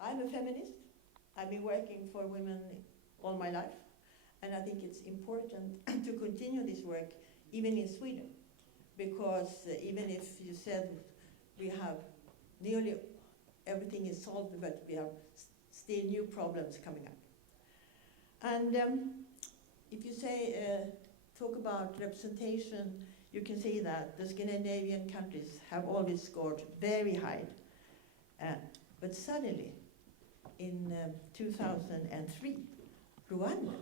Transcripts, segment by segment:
I'm a feminist. I've been working for women all my life, and I think it's important to continue this work even in Sweden, because even if you said we have nearly everything is solved, but we have still new problems coming up. And if you say, talk about representation, you can see that the Scandinavian countries have always scored very high. But suddenly, in 2003, Rwanda,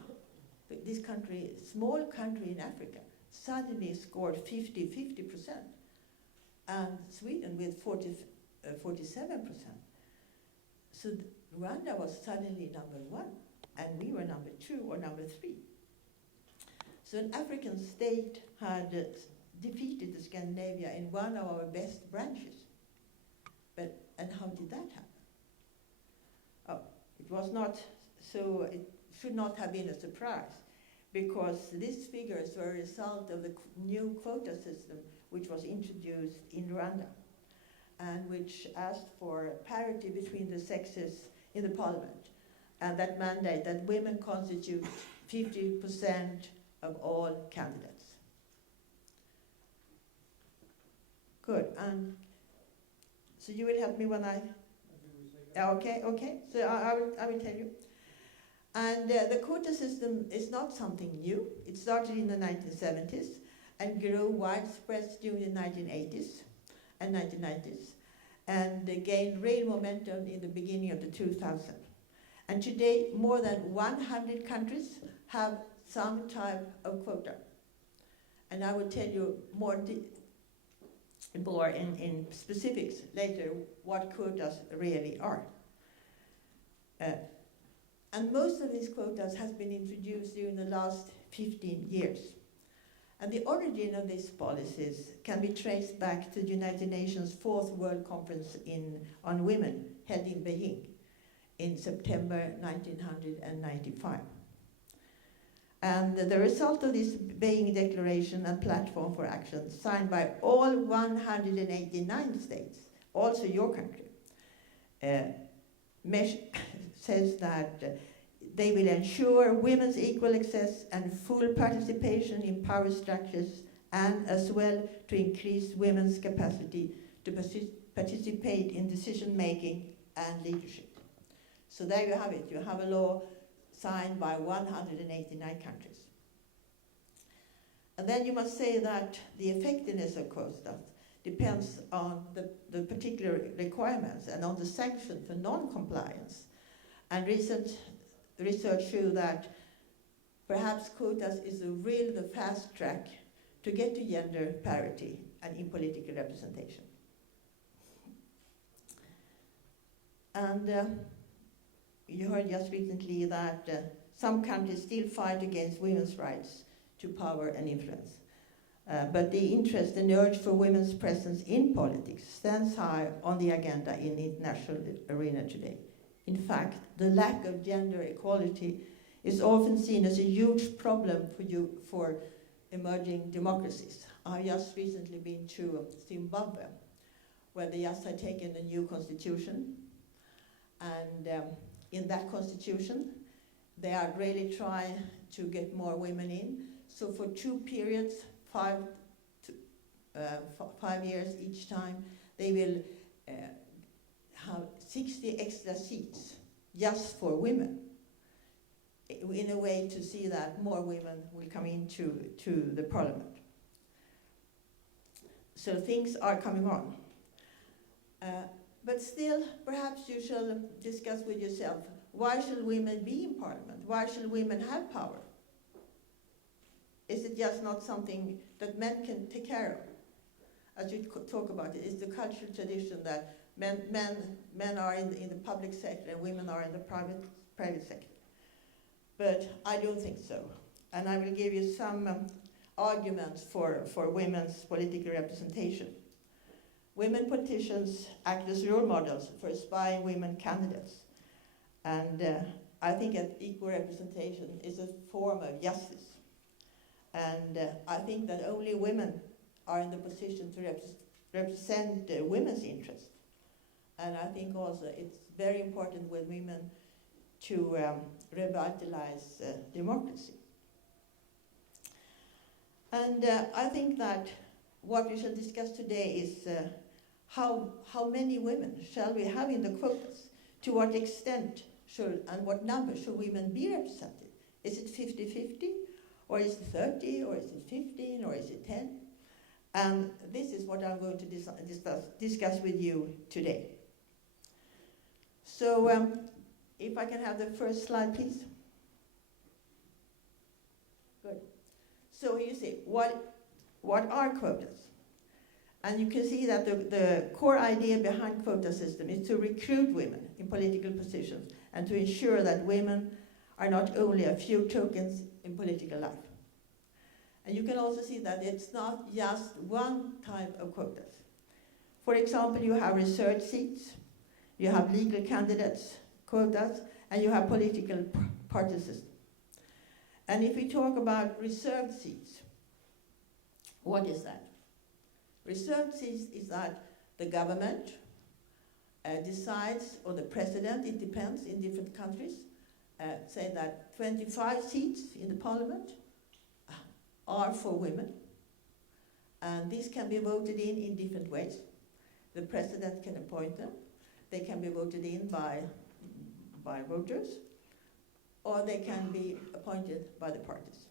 this country, small country in Africa, suddenly scored 50%, and Sweden with 47%. So Rwanda was suddenly number 1, and we were number 2 or number 3. So an African state had defeated the Scandinavia in one of our best branches. And how did that happen? Oh, it was not, so it should not have been a surprise, because these figures were a result of the new quota system which was introduced in Rwanda, and which asked for parity between the sexes in the parliament, and that mandate that women constitute 50% of all candidates. Good. So you will help me when I okay. So I will tell you. And the quota system is not something new. It started in the 1970s and grew widespread during the 1980s and 1990s, and gained real momentum in the beginning of the 2000s. And today, more than 100 countries have some type of quota. And I will tell you more in specifics later what quotas really are. And most of these quotas has been introduced during the last 15 years. And the origin of these policies can be traced back to the United Nations 4th World Conference on Women, held in Beijing in September 1995. And the result of this Beijing Declaration and Platform for Action, signed by all 189 states, also your country, says that they will ensure women's equal access and full participation in power structures, and as well to increase women's capacity to participate in decision-making and leadership. So there you have it. You have a law signed by 189 countries. And then you must say that the effectiveness of quotas depends on the particular requirements and on the sanction for non-compliance. And recent research shows that perhaps quotas is the fast track to get to gender parity and in political representation. And you heard just recently that some countries still fight against women's rights to power and influence. But the interest and urge for women's presence in politics stands high on the agenda in the international arena today. In fact, the lack of gender equality is often seen as a huge problem for emerging democracies. I've just recently been to Zimbabwe, where they just had taken a new constitution, and in that constitution, they are really trying to get more women in. So for 2 periods, 5 years each time, they will have 60 extra seats just for women, in a way to see that more women will come into the parliament. So things are coming on. But still, perhaps you shall discuss with yourself, why should women be in parliament? Why should women have power? Is it just not something that men can take care of? As you talk about it, it's the cultural tradition that men are in the public sector and women are in the private sector. But I don't think so. And I will give you some arguments for women's political representation. Women politicians act as role models for aspiring women candidates. And I think that equal representation is a form of justice. And I think that only women are in the position to represent women's interests. And I think also it's very important with women to revitalize democracy. And I think that what we shall discuss today is how many women shall we have in the quotas? To what extent should, and what number should women be represented? Is it 50-50? Or is it 30? Or is it 15? Or is it 10? And this is what I'm going to discuss with you today. So if I can have the first slide, please. Good. So you see, what are quotas? And you can see that the core idea behind quota system is to recruit women in political positions and to ensure that women are not only a few tokens in political life. And you can also see that it's not just one type of quotas. For example, you have research seats, you have legal candidates quotas, and you have political party system. And if we talk about reserved seats, what is that? Reserved seats is that the government decides, or the president, it depends in different countries, say that 25 seats in the parliament are for women. And these can be voted in different ways. The president can appoint them. They can be voted in by voters, or they can be appointed by the parties.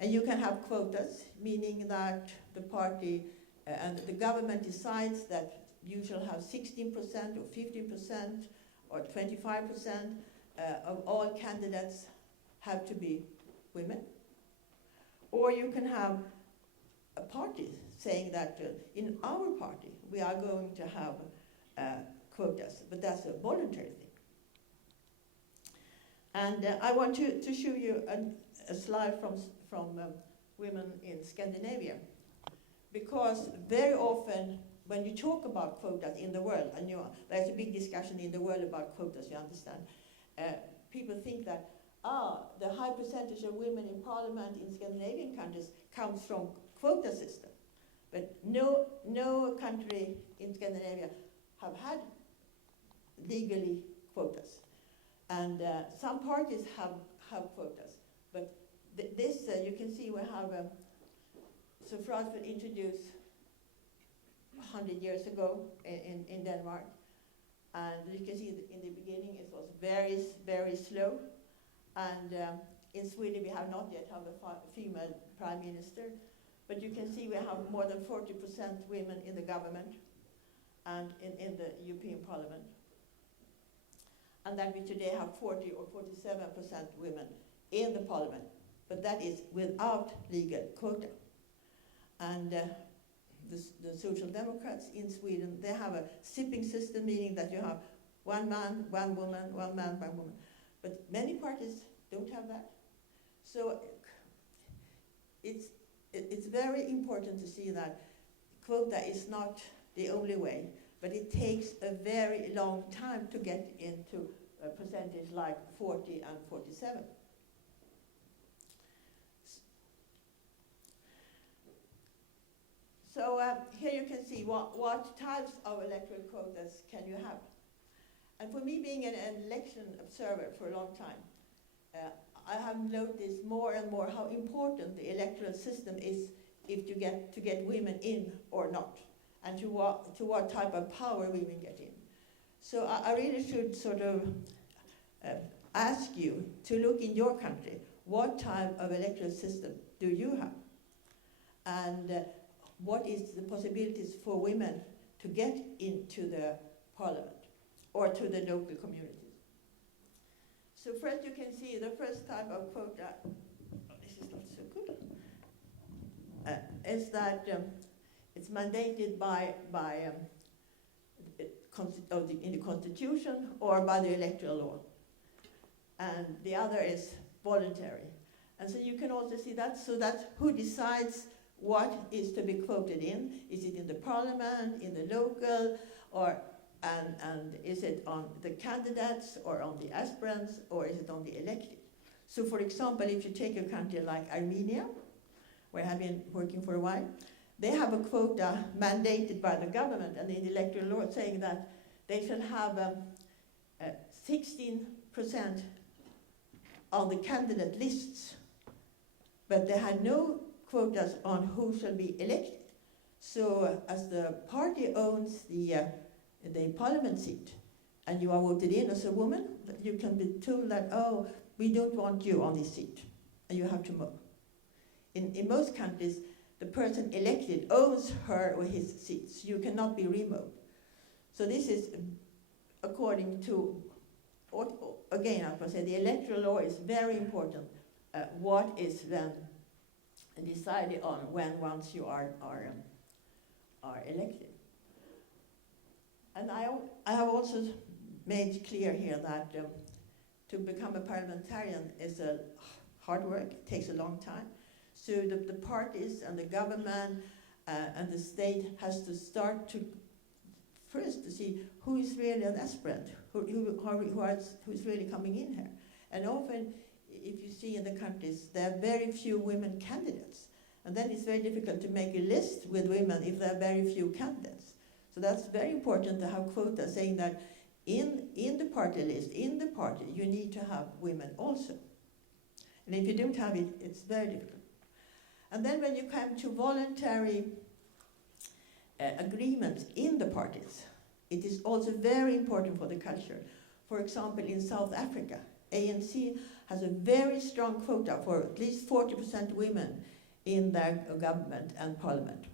And you can have quotas, meaning that the party and the government decides that you shall have 16% or 15% or 25% of all candidates have to be women. Or you can have a party saying that in our party we are going to have quotas, but that's a voluntary thing. And I want to show you a slide from women in Scandinavia, because very often when you talk about quotas in the world, and there's a big discussion in the world about quotas, you understand, people think that the high percentage of women in parliament in Scandinavian countries comes from quota system. But no country in Scandinavia have had legally quotas. And some parties have quotas. But this, you can see we have, suffrage was introduced 100 years ago in Denmark. And you can see in the beginning it was very, very slow. And in Sweden we have not yet have a female prime minister. But you can see we have more than 40% women in the government and in the European Parliament. And that we today have 40 or 47% women in the Parliament. But that is without legal quota. And the Social Democrats in Sweden, they have a sipping system, meaning that you have one man, one woman, one man, one woman. But many parties don't have that. So it's very important to see that quota is not the only way, but it takes a very long time to get into a percentage like 40 and 47. So here you can see what types of electoral quotas can you have. And for me, being an election observer for a long time, I have noticed more and more how important the electoral system is if you get to get women in or not, and to what type of power women get in. So I really should sort of ask you to look in your country, what type of electoral system do you have? And what is the possibilities for women to get into the parliament or to the local communities? So first you can see the first type of quota, this is not so good, is that it's mandated in the constitution or by the electoral law. And the other is voluntary. And so you can also see that, so that's who decides what is to be quoted in. Is it in the parliament, in the local, and is it on the candidates or on the aspirants, or is it on the elected? So for example, if you take a country like Armenia, where I have been working for a while, they have a quota mandated by the government and in the electoral law saying that they shall have 16% on the candidate lists, but they had no quotas on who shall be elected. So as the party owns the parliament seat, and you are voted in as a woman, you can be told that, oh, we don't want you on this seat, and you have to move. In most countries, the person elected owns her or his seats. You cannot be removed. So this is according to, again, I must say, the electoral law is very important. What is then decided on when once you are elected. And I have also made clear here that to become a parliamentarian is a hard work. It takes a long time. So the parties and the government and the state has to start to first to see who is really an aspirant, who's really coming in here. And often, if you see in the countries, there are very few women candidates. And then it's very difficult to make a list with women if there are very few candidates. So that's very important to have quotas saying that in the party list, in the party, you need to have women also. And if you don't have it, it's very difficult. And then when you come to voluntary agreements in the parties, it is also very important for the culture. For example, in South Africa, ANC has a very strong quota for at least 40% women in their government and parliament.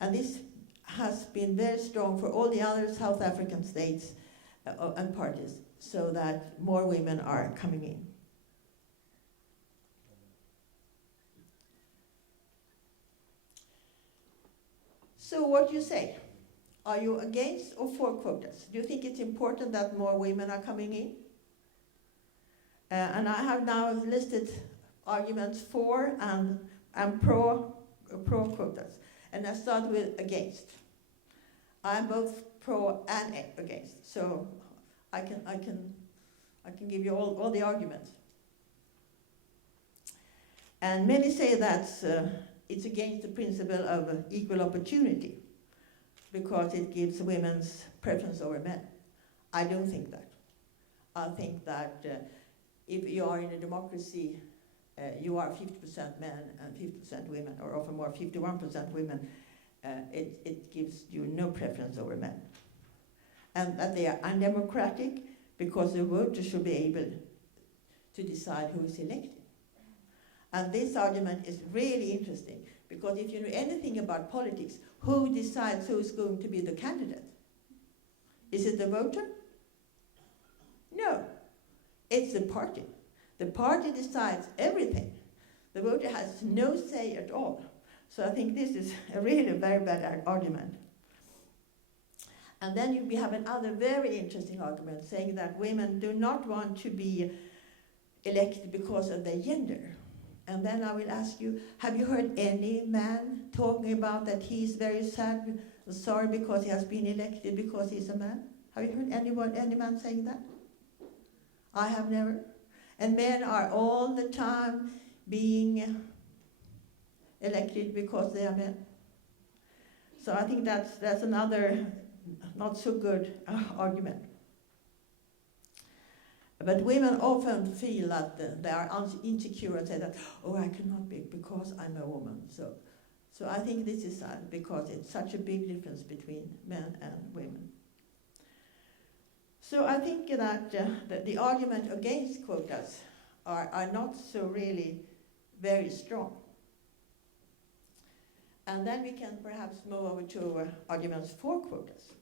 And this has been very strong for all the other South African states and parties, so that more women are coming in. So what do you say? Are you against or for quotas? Do you think it's important that more women are coming in? And I have now listed arguments for and pro quotas. And I start with against. I'm both pro and against. So I can give you all the arguments. And many say that it's against the principle of equal opportunity because it gives women's preference over men. I don't think that. I think that if you are in a democracy, you are 50% men and 50% women, or often more 51% women, it gives you no preference over men. And that they are undemocratic because the voters should be able to decide who is elected. And this argument is really interesting because if you know anything about politics, who decides who is going to be the candidate? Is it the voter? No, it's the party. The party decides everything. The voter has no say at all. So I think this is a really very bad argument. And then we have another very interesting argument saying that women do not want to be elected because of their gender. And then I will ask you, have you heard any man talking about that he is very sad, sorry because he has been elected because he's a man? Have you heard any man saying that? I have never. And men are all the time being elected because they are men. So I think that's another not so good argument. But women often feel that they are insecure and say that, oh, I cannot be because I'm a woman. So I think this is because it's such a big difference between men and women. So I think that the argument against quotas are not so really very strong. And then we can perhaps move over to arguments for quotas.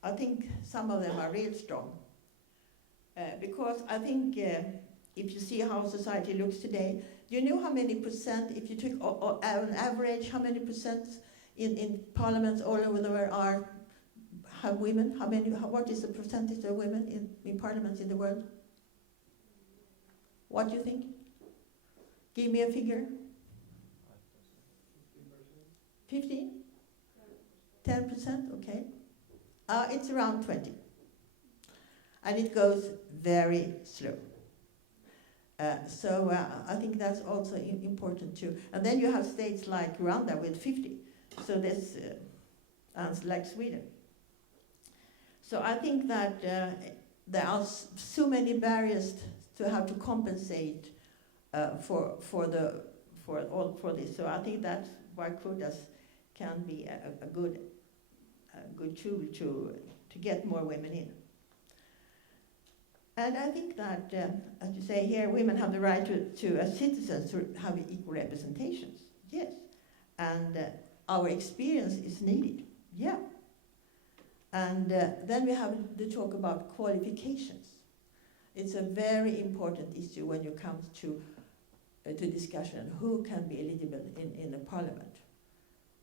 I think some of them are real strong. Because I think if you see how society looks today, do you know how many percent, if you took on average, how many percent in parliaments all over the world have women? What is the percentage of women in parliaments in the world? What do you think? Give me a figure. 15? 10%? Okay. It's around 20. And it goes very slow. I think that's also important too. And then you have states like Rwanda with 50. So this, like Sweden. So I think that there are so many barriers to how to compensate for this. So I think that's why quotas can be a good tool to get more women in. And I think that, as you say here, women have the right to as citizens to have equal representations. Yes. And our experience is needed. Yeah. And then we have the talk about qualifications. It's a very important issue when you come to discussion who can be eligible in the parliament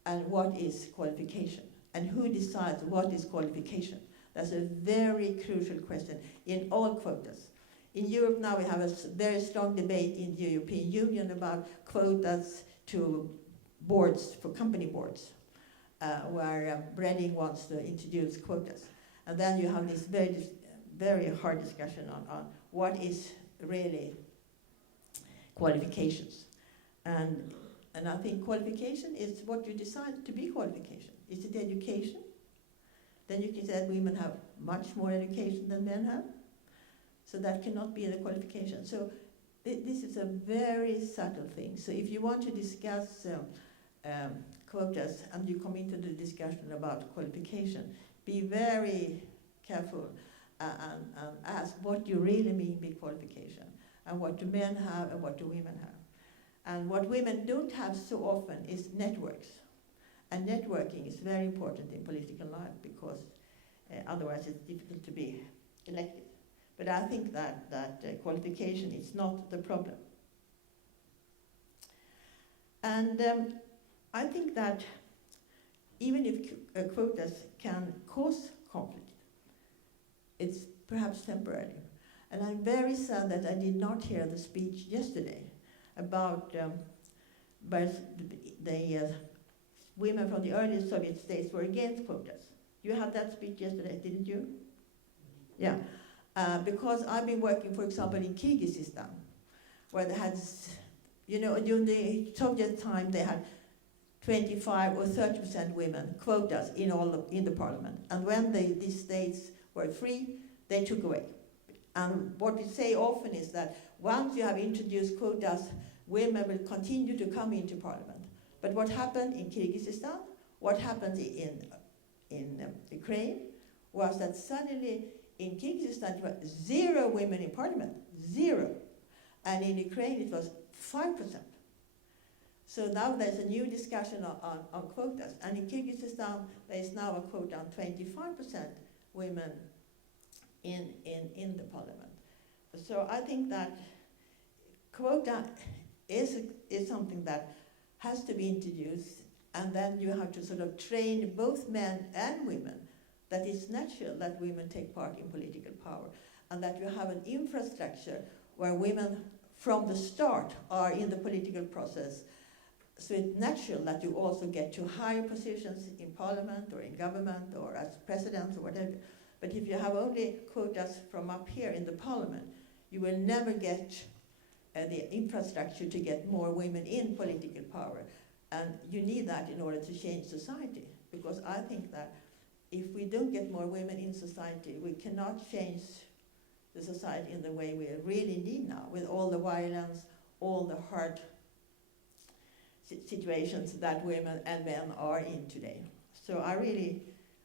and what is qualification and who decides what is qualification. That's a very crucial question in all quotas. In Europe now we have a very strong debate in the European Union about quotas to boards, for company boards, where Reading wants to introduce quotas. And then you have this very hard discussion on what is really qualifications. And I think qualification is what you decide to be qualification. Is it education? Then you can say that women have much more education than men have. So that cannot be the qualification. So this is a very subtle thing. So if you want to discuss quotas and you come into the discussion about qualification, be very careful and ask what you really mean by qualification and what do men have and what do women have. And what women don't have so often is networks. And networking is very important in political life because otherwise it's difficult to be elected. But I think that qualification is not the problem. And I think that even if quotas can cause conflict, it's perhaps temporary. And I'm very sad that I did not hear the speech yesterday about the women from the early Soviet states were against quotas. You had that speech yesterday, didn't you? Yeah. Because I've been working, for example, in Kyrgyzstan, where they had, during the Soviet time, they had 25 or 30% women quotas in the parliament. And when these states were free, they took away. And what we say often is that once you have introduced quotas, women will continue to come into parliament. But what happened in Kyrgyzstan, what happened in Ukraine, was that suddenly in Kyrgyzstan it was 0 women in parliament, 0. And in Ukraine it was 5%. So now there's a new discussion on quotas. And in Kyrgyzstan there is now a quota on 25% women in the parliament. So I think that quota is something that has to be introduced, and then you have to sort of train both men and women that it's natural that women take part in political power, and that you have an infrastructure where women from the start are in the political process. So it's natural that you also get to higher positions in parliament or in government or as president or whatever. But if you have only quotas from up here in the parliament, you will never get the infrastructure to get more women in political power. And you need that in order to change society. Because I think that if we don't get more women in society, we cannot change the society in the way we really need now, with all the violence, all the hard situations that women and men are in today. So I really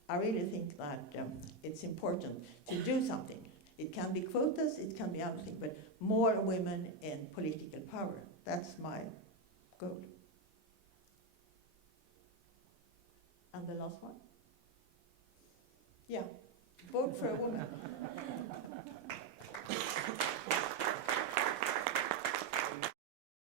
think that it's important to do something. It can be quotas, it can be other things, but more women in political power. That's my goal. And the last one? Yeah, vote for a woman.